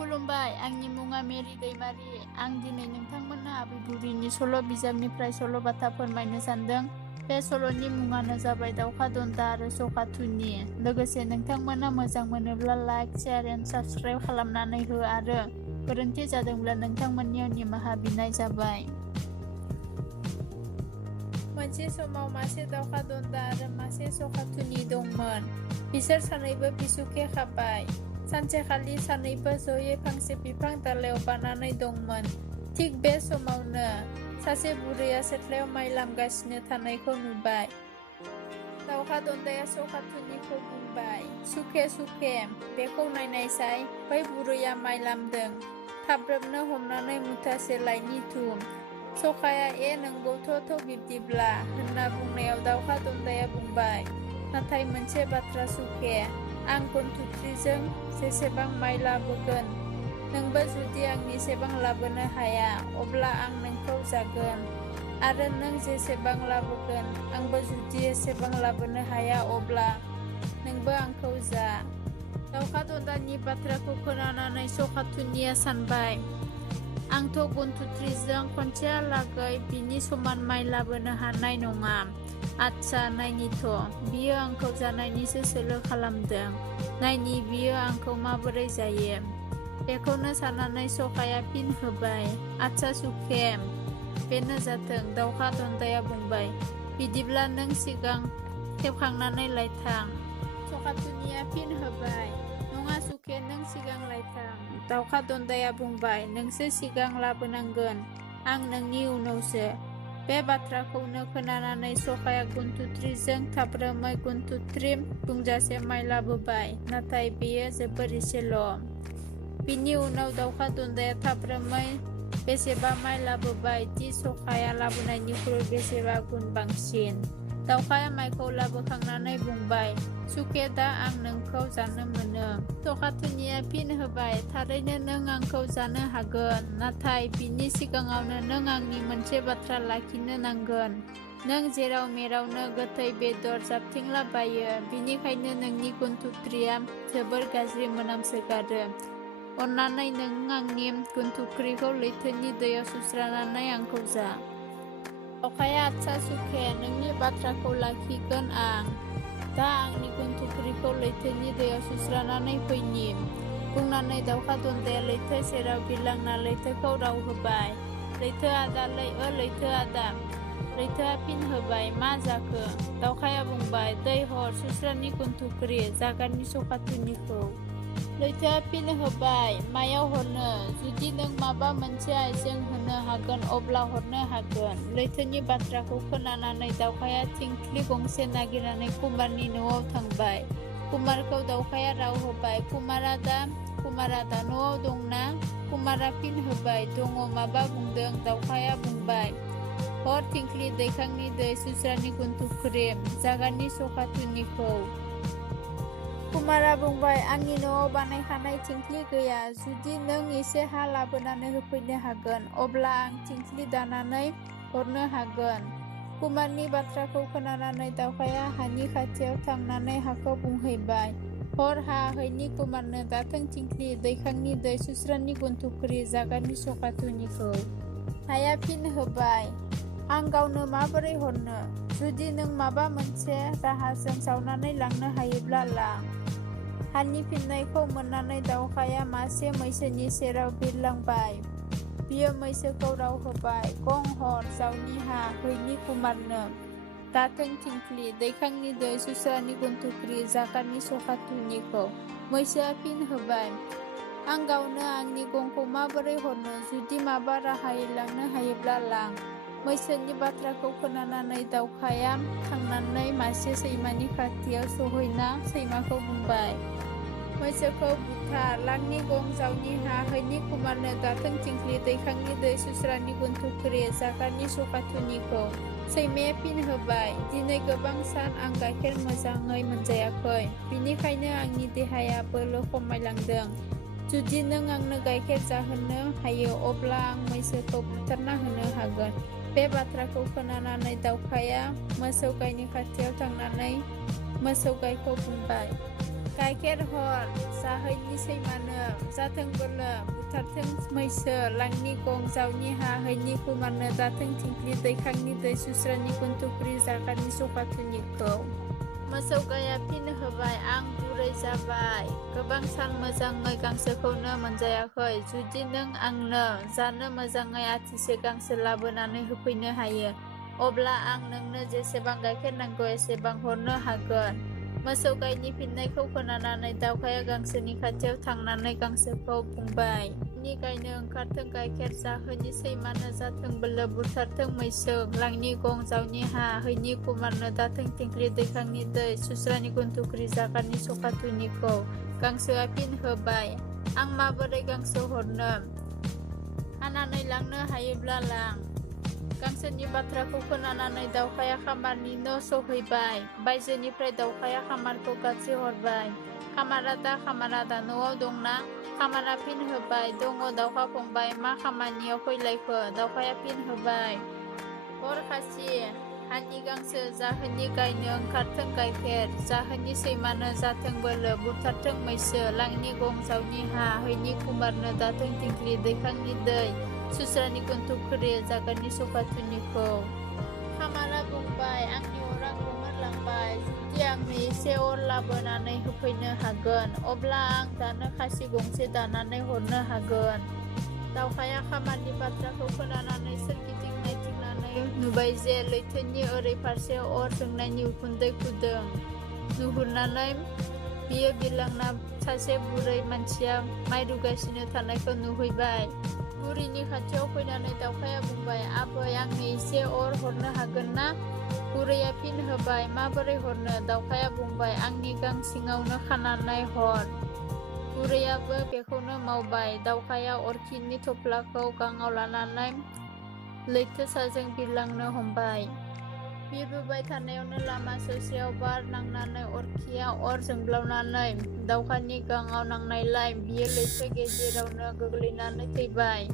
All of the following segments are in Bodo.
खुलुमबाय, आंनि मुङा मेरि दैमारि। आं दिनै नोंथांमोननो आबै बुरैनि सल' बिजाबनिफ्राय सल'बाथा फोरमायनो सानदों। बे सल'नि मुङानो जाबाय दाउखा दन्दा आरो सखाथुनि। लोगोसे नोंथांमोना मोजां मोनोब्ला लाइक, शेयार एन्ड साबस्क्राइब खालामनानै हो आरो गोरोन्थि जादोंब्ला नोंथांमोननियाव निमाहा बिनाय जाबाय। मोनसे समाव मासे दाउखा दन्दा आरो मासे सखाथुनि दंमोन। बिसोर सानैबो बिसुखे खाबाय। सानसेखालि सानैबो जयै फांसे बिफां दालायाव बानानै दंमोन। थिग बे समावनो सासे बुरैया सिथ्लायाव माइ लामगासिनो थानायखौ नुबाय। दाउखा दन्दाया सखाथुनिखौ बुंबाय, सुखे सुखे, बेखौ नायनायसाय, बै बुरैया माइ लामदों। थाब्रोबनो हमनानै मुथासे लायनि थुम। सखाया ए नंगौथ' बिब्दिब्ला होनना बुंनायाव दाउखा दन्दाया बुंबाय, नाथाय मोनसे बाथ्रा सुखे, आं गन्थुथ्रिजों जेसेबां माइ लाबोगोन, नोंबो जुदि आंनिसेबां लाबोनो हाया, अब्ला आं नोंखौ जागोन। आरो नों जेसेबां लाबोगोन, आंबो जुदि एसेबां लाबोनो हाया, अब्ला नोंबो आंखौ जा। दाउखा दन्दानि बाथ्राखौ खोनानानै सखाथुनिया सानबाय, आंथ' गन्थुथ्रिजों खनसेहालागै बिनि समान माइ लाबोनो हानाय नङा। आच्ছা नायनिथ', बियो आंखौ जानायनिसो सोलो खालामदों। नायनि बियो आंखौ माबोरै जायो। बेखौनो साननानै सखाया फिन होबाय, आच्ছা सुखे, बेनो जाथों। दाउखा दन्दाया बुंबाय, बिदिब्ला नों सिगां खेबखांनानै लायथां। सखाथुनिया फिन होबाय, नङा सुखे, नों सिगां लायथां। दाउखा दन्दाया बुंबाय, नोंसो सिगां लाबोनांगोन, आं नोंनि उनावसो। बे बाथ्राखौनो खोनानानै सखाया गन्थुथ्रिजों थाब्रोमै गन्थुथ्रिम बुंजासे माइ लाबोबाय, नाथाय बेयो जोबोर एसेल'। बिनि उनाव दाउखा दन्दाया थाब्रोमै बेसेबा माइ लाबोबाय दि सखाया लाबोनायनिख्रुइ बेसेबा गुन बांसिन। दाउखाया माइखौ लाबोखांनानै बुंबाय, सुखे, दा आं नोंखौ जानो मोनो। सखाथुनिया फिन होबाय, थारैनो नों आंखौ जानो हागोन, नाथाय बिनि सिगाङावनो नों आंनि मोनसे बाथ्रा लाखिनो नांगोन। नों जेराव मेरावनो गोथै बेदर जाबथिंलाबायो, बिनिखायनो नोंनि गन्थुथ्रिया जोबोर गाज्रि मोनामसोगारो। अन्नानै नों आंनि गन्थुथ्रिखौ लैथोनि दैयाव सुस्रानानै आंखौ जा। दाउखाया आच्ছা सुखे, नोंनि बाथ्राखौ लाखिगोन आं। दा आंनि गन्थुथ्रिखौ लैथोनि दैयाव सुस्रानानै फैनि। बुंनानै दाउखा दन्दाया लैथो सेराव बिरलांना लैथोखौ राव होबाय, लैथो आदालै, लैथो आदा। लैथोआ फिन होबाय, मा जाखो? दाउखाया बुंबाय, दै हर, सुस्रानि गन्थुथ्रि, जागानि सखाथुनिखौ। लैथोआ फिन होबाय, मायाव हरनो? जुदि नों माबा मोनसे आइजें होनो हागोन, अब्ला हरनो हागोन। लैथोनि बाथ्राखौ खोनानानै दाउखाया थिंख्लि गंसे नागिरनानै कुमारनि न'आव थांबाय। कुमारखौ दाउखाया राव होबाय, कुमार आदा न'आव दंना? कुमारा फिन होबाय, दङ, माबा बुंदों? दाउखाया बुंबाय, हर थिंख्लि दैखांनि दै, सुस्रानि गन्थुथ्रि, जागानि सखाथुनिखौ। कुमारा बुंबाय, आंनि न'आव बानायखानाय थिंख्लि गैया। जुदि नों एसे हा लाबोनानै होफैनो हागोन, अब्ला आं थिंख्लि दानानै हरनो हागोन। कुमारनि बाथ्राखौ खोनानानै दाउखाया हानि खाथियाव थांनानै हाखौ बुंहैबाय, हर हा, हैनि कुमारनो दाथों थिंख्लि दैखांनि दै, सुस्रानि गन्थुथ्रि, जागानि सखाथुनिखौ। हाया फिन होबाय, आं गावनो माबोरै हरनो? जुदि नों माबा मोनसे राहाजों जावनानै लांनो हायोब्ला लां। हानि फिननायखौ मोननानै दाउखाया मासे मैसोनि सेराव बिरलांबाय। बियो मैसोखौ राव होबाय, गं हर, जावनि हा, हैनि कुमारनो दाथों थिंख्लि दैखांनि दै, सुस्रानि गन्थुथ्रि, जागानि सखाथुनिखौ। मैसोआ फिन होबाय, आं गावनो आंनि गंखौ माबोरै हरनो? जुदि माबा राहायै लांनो हायोब्ला लां। मैसोनि बाथ्राखौ खोनानानै दाउखाया थांनानै मासे सैमानि खाथियाव सहैना सैमाखौ बुंबाय, मैसोखौ बुथार, लांनि गं, जावनि हा, हैनि कुमारनो दाथों थिंख्लि दैखांनि दै, सुस्रानि गन्थुथ्रि, जागानि सखाथुनिखौ। सैमाया फिन होबाय, दिनै गोबां सान आं गाइखेर मोजाङै मोनजायाखै, बिनिखायनो आंनि देहाया बोलो खमायलांदों। जुदि नों आंनो गाइखेर जाहोनो हायो, अब्ला आं मैसोखौ बुथारना होनो हागोन। बे बाथ्राखौ खोनानानै दाउखाया मोसौ गायनि खाथियाव थांनानै मोसौ गायखौ बुंबाय, गाइखेर हर जाहैनि सैमानो जाथों बोलो बुथारथों मैसो लांनि गं जावनि हा हैनि कुमारनो दाथों थिंख्लि दैखांनि दै सुस्रानि गुन्थुख्रि जागानि सखाथुनिखौ मोसौ गाया फिन होबाय आं बुरै जाबाय गोबां सान मोजाङै गांसोखौनो मोनजायाखै जुदि नों आंनो जानो मोजाङै आथिसे गांसो लाबोनानै होफैनो हायो अब्ला आं नोंनो जेसेबां गाइखेर नांगौ एसेबां हरनो हागोन। मोसौ गायनि फिननायखौ खोनानानै दावखाया गांसोनि खाथियाव थांनानै गांसोखौ बुंबाय नि गायनो ओंखारथों गाइखेर जाहोनि सैमानो जाथों बोलो बुथारथों मैसो लांनि गं जावनि हा हैनि कुमारनो दाथों थिंख्लि दैखांनि दै सुस्रानि गुन्थुख्रि जागानि सखाथुनिखौ गांसोआ फिन होबाय आं माबोरै गांसो हरनो हानानै लांनो हायोब्ला लां। गांसोनि बाथ्राखौ खोनानानै दावखाया खामारनि न' सहैबाय बायजोनिफ्राय दावखाया खामारखौ गाबज्रिहरबाय खामारादा न'आव दंना? खामारा फिन होबाय दङ दावखा फंबाय मा खामानियाव फैलायखो? दावखाया फिन होबाय हर खासि हानि गांसो जाहोनि गायनो ओंखारथों गाइखेर जाहोनि सैमानो जाथों बोलो बुथारथों मैसो लांनि गं जावनि हा हैनि कुमारनो दाथों थिंख्लि दैखांनि दै सुस्रानि गुन्थुख्रि जागानि सखाथुनिखौ। खामारा बुंबाय आंनि अरा गोमोरलांबाय जुदि आंनो एसे अर लाबोनानै होफैनो हागोन अब्ला आं दानो खासि गंसे दानानै हरनो हागोन। दावखाया खामारनि बाथ्राखौ खोनानानै सोरगिदिं नायथिंनानै नुबाय जे लैथोनि ओरै फारसे अर जोंनायनि उखुन्दै खुदों। नुहुरनानै बियो बिरलांना सासे बुरै मानसिया माइ रुगासिनो थानायखौ नुहैबाय। बुरैनि खाथियाव फैनानै दावखाया बुंबाय आबै आंनो एसे अर हरनो हागोन ना? बुरैया फिन होबाय माबोरै हरनो? दावखाया बुंबाय आंनि गां सिङावनो खानानै हर। बुरैयाबो बेखौनो मावबाय। दावखाया अरखिनि थफ्लाखौ गांआव लानानै लैथो साजों बिरलांनो हमबाय। बिरबोबाय थानायावनो लामा ससेयाव बार नांनानै अरखिया अर जोंब्लावनानै दावखानि गांआव नांनायलाय बियो लैथो गेजेरावनो गोग्लैनानै थैबाय।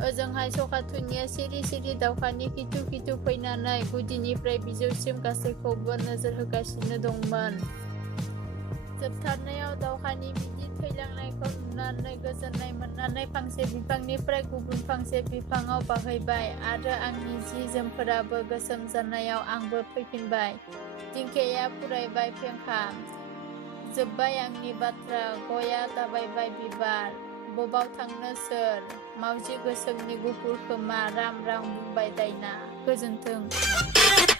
ओजोंहाय सखाथुनिया सिरि सिरि दावखानि खिथु खिथु फैनानै गुदिनिफ्राय बिजौसिम गासैखौबो नोजोर होगासिनो दंमोन। जोबथारनायाव दावखानि बिदि थैलांनायखौ नुनानै गोजोननाय मोननानै फांसे बिफांनिफ्राय गुबुन फांसे बिफाङाव बाहैबाय आरो आंनि जि जोमफोराबो गोसोम जानायाव आंबो फैफिनबाय। दिंखियाया फुरायबाय फेंखा जोब्बाय आंनि बाथ्रा गया दाबायबाय बिबार बबाव थांनो सोर मावजि गोसोमनि गुफुर खोमा राम राम बुंबाय दायना। गोजोन्थों।